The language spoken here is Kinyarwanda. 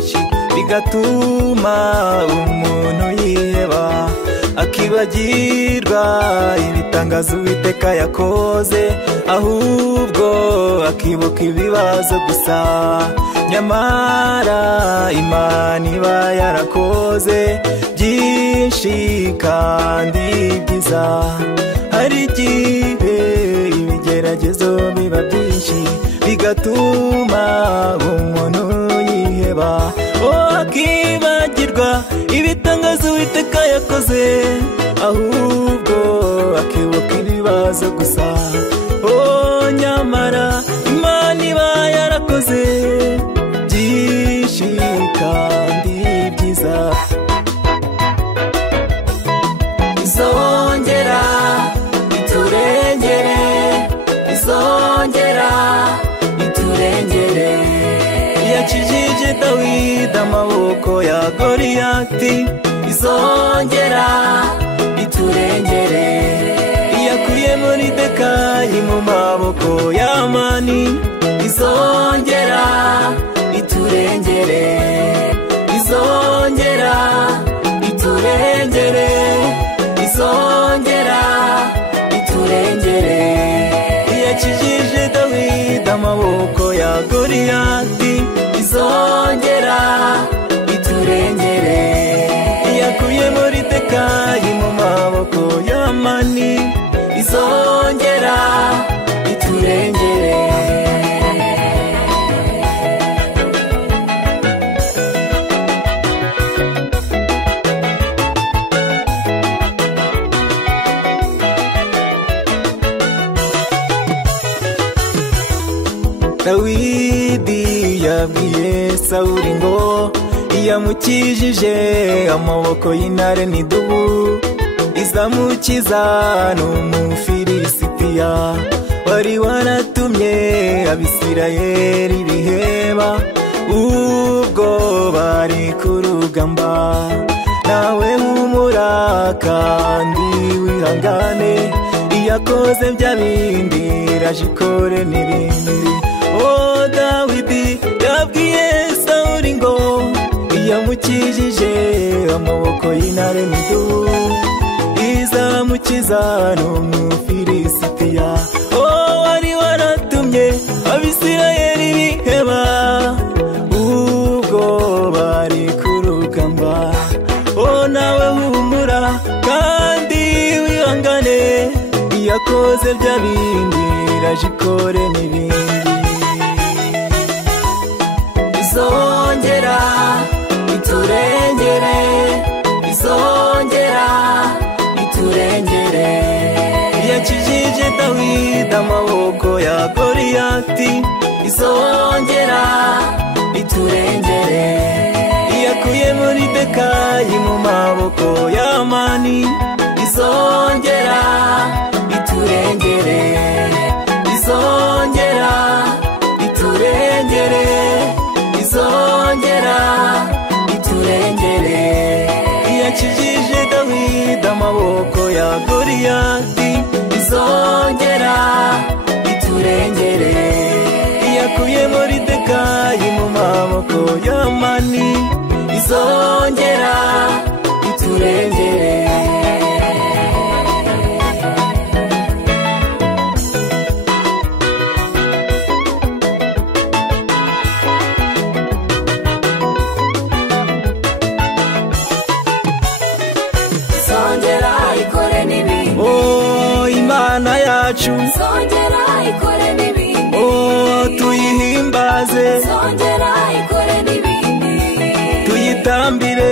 byinshi bigatuma umuntu yiheba, akibagirwa ibitangazo Uwiteka yakoze, ahubwo akibuka ibibazo gusa. Nyamara Imana iba yarakoze byinshi kandi byiza. Hari igihe ibigeragezo biba byinshi bigatuma umuntu yiheba, akibagirwa ibitangazo Uwiteka yakoze, ahubwo akibuka ibibazo gusa. Nyamara Imana iba yarakoze byinshi kandi byiza. Izongera iturengere, izongera iturengere. Yakijije Dawidi amaboko ya Goliyati, izongera iturengere. Yakuye Moridekayi mu maboko ya Hamani, izongera iturengere, izongera iturengere, izongera iturengere. Yakijije Dawidi amaboko ya Goliyati, izongera iturengere. Yakuye Moridekayi mu maboko ya Hamani, izongera iturengere. Dawidi yabwiye Sawuli ngo yamukijije amaboko y'intare n'idubu, izamukiza n'Umufilisitiya wari waratumye Abisirayeli biheba ubwo bari ku rugamba. Nawe humura kandi wihangane, iyakoze bya bindi iraje ikore n'ibindi. Dawidi yabwiye Sawuli ngo yamukijije amaboko y'intare n'idubu, izamukiza n'Umufilisitiya wari waratumye Abisirayeli biheba ubwo bari ku rugamba. Nawe humura kandi wihangane, iyakoze bya bindi iraje ikore n'ibindi. Izongera iturengere, izongera iturengere. Yakijije Dawidi amaboko ya Goliyati, izongera iturengere. Yakuye Moridekayi mu maboko ya Hamani, izongera iturengere, izongera iturengere, izongera iturengere. Yakijije Dawidi amaboko ya Goliyati, izongera iturengere. Yakuye Moridekayi mu maboko ya Hamani, izongera iturengere. Imana yacu, izongera ikore n'ibindi. tuyihimbaze, izongera ikore n'ibindi. tuyitambire,